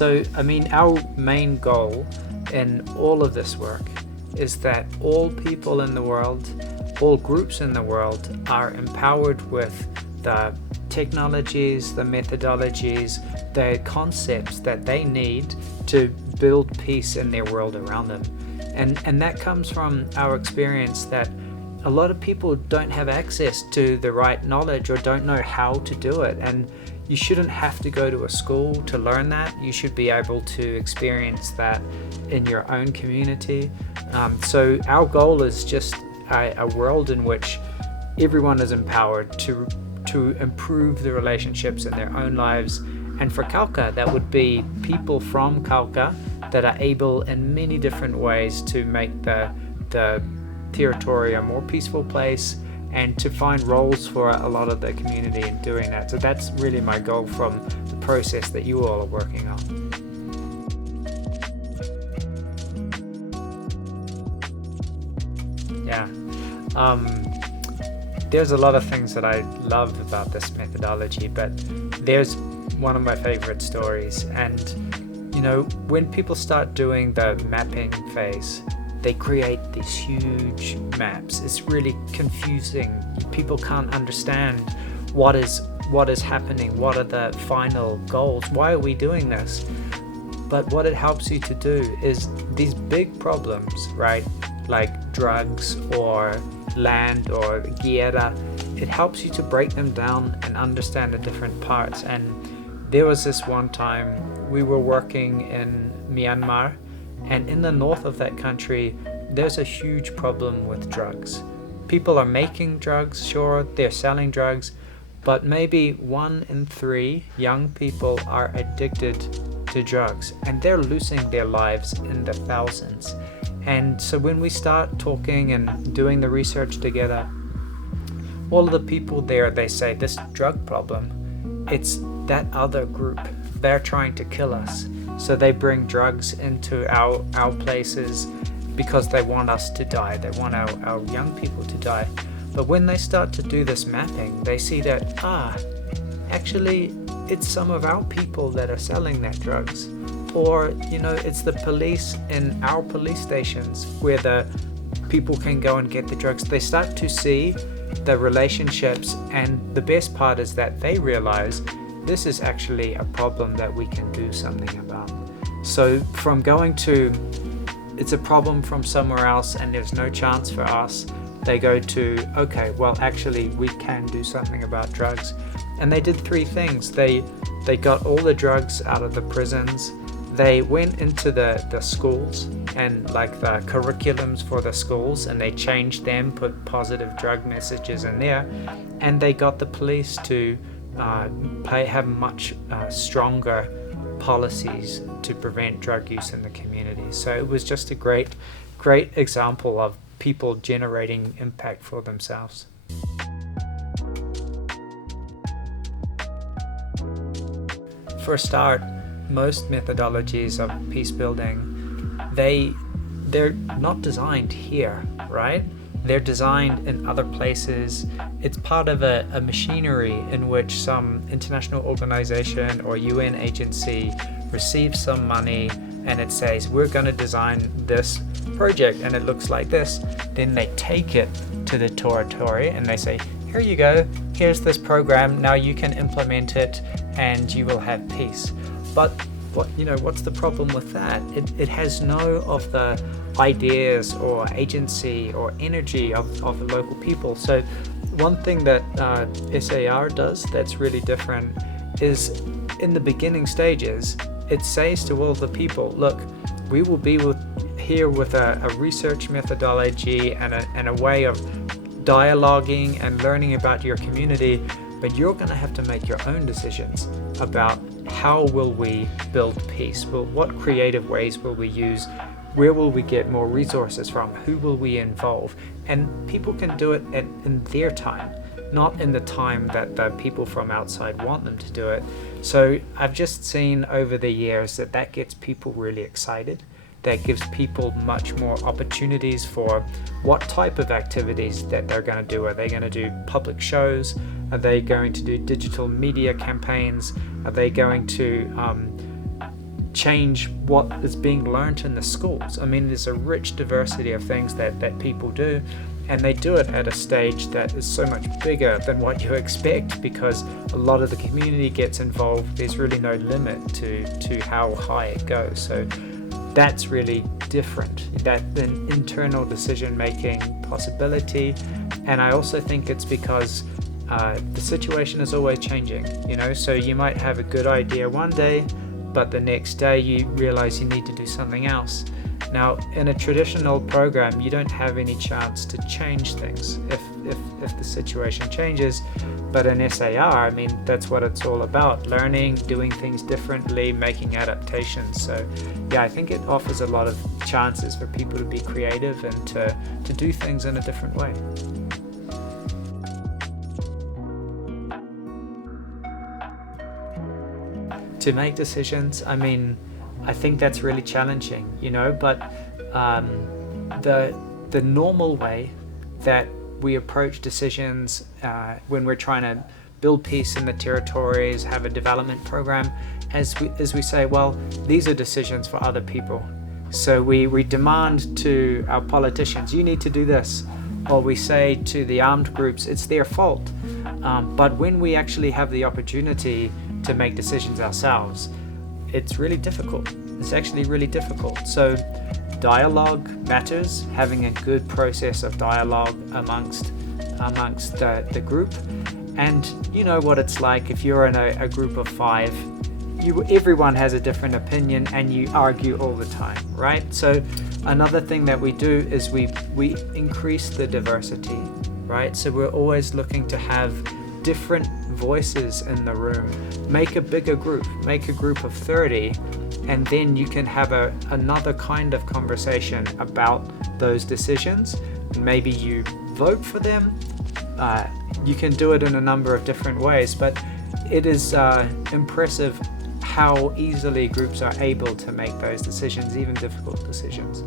So, I mean, our main goal in all of this work is that all people in the world, all groups in the world are empowered with the technologies, the methodologies, the concepts that they need to build peace in their world around them. And that comes from our experience that a lot of people don't have access to the right knowledge or don't know how to do it. And you shouldn't have to go to a school to learn that. You should be able to experience that in your own community. So our goal is just a world in which everyone is empowered to improve the relationships in their own lives. And for Khalkha, that would be people from Khalkha that are able in many different ways to make the territory a more peaceful place and to find roles for a lot of the community in doing that. So that's really my goal from the process that you all are working on. Yeah. There's a lot of things that I love about this methodology, but there's one of my favorite stories. And, you know, when people start doing the mapping phase, they create these huge maps. It's really confusing. People can't understand what is happening, what are the final goals, why are we doing this? But what it helps you to do is these big problems, right? Like drugs or land or guerra, it helps you to break them down and understand the different parts. And there was this one time we were working in Myanmar, and in the north of that country there's a huge problem with drugs. People are making drugs, sure, they're selling drugs, but maybe 1 in 3 young people are addicted to drugs, and they're losing their lives in the thousands. And so when we start talking and doing the research together, all of the people there, they say this drug problem, it's that other group, they're trying to kill us. So they bring drugs into our places because they want us to die. They want our young people to die. But when they start to do this mapping, they see that, actually, it's some of our people that are selling that drugs. Or, you know, it's the police in our police stations where the people can go and get the drugs. They start to see the relationships, and the best part is that they realize this is actually a problem that we can do something about. So from going to, it's a problem from somewhere else and there's no chance for us, they go to, okay, well, actually, we can do something about drugs. And they did 3 things. They got all the drugs out of the prisons. They went into the schools and like the curriculums for the schools, and they changed them, put positive drug messages in there, and they got the police to have much stronger policies to prevent drug use in the community. So it was just a great example of people generating impact for themselves. For a start, most methodologies of peace building, they're not designed here, right? They're designed in other places. It's part of a machinery in which some international organization or UN agency receives some money and it says, we're going to design this project and it looks like this. Then they take it to the territory and they say, here you go, here's this program, now you can implement it and you will have peace. But what's the problem with that? It has no of the ideas or agency or energy of the local people. So one thing that SAR does that's really different is in the beginning stages, it says to all the people, look, we will be here with a research methodology and a way of dialoguing and learning about your community, but you're going to have to make your own decisions about how will we build peace? Well, what creative ways will we use? Where will we get more resources from? Who will we involve? And people can do it in their time, not in the time that the people from outside want them to do it. So I've just seen over the years that gets people really excited. That gives people much more opportunities for what type of activities that they're going to do. Are they going to do public shows? Are they going to do digital media campaigns? Are they going to change what is being learnt in the schools. I mean, there's a rich diversity of things that people do, and they do it at a stage that is so much bigger than what you expect, because a lot of the community gets involved. There's really no limit to how high it goes. So that's really different, that an internal decision-making possibility. And I also think it's because the situation is always changing, so you might have a good idea one day, but the next day you realize you need to do something else. Now, in a traditional program, you don't have any chance to change things if the situation changes. But in SAR, I mean, that's what it's all about: learning, doing things differently, making adaptations. So yeah, I think it offers a lot of chances for people to be creative and to do things in a different way. To make decisions, I mean, I think that's really challenging, but the normal way that we approach decisions when we're trying to build peace in the territories, have a development program, as we say, well, these are decisions for other people. So we demand to our politicians, you need to do this, or we say to the armed groups, it's their fault. But when we actually have the opportunity to make decisions ourselves, it's really difficult. It's actually really difficult. So dialogue matters, having a good process of dialogue amongst the group. And you know what it's like if you're in a group of 5, everyone has a different opinion and you argue all the time, right? So another thing that we do is we increase the diversity, right? So we're always looking to have different voices in the room. Make a bigger group, make a group of 30, and then you can have another kind of conversation about those decisions. Maybe you vote for them. You can do it in a number of different ways, but it is impressive how easily groups are able to make those decisions, even difficult decisions.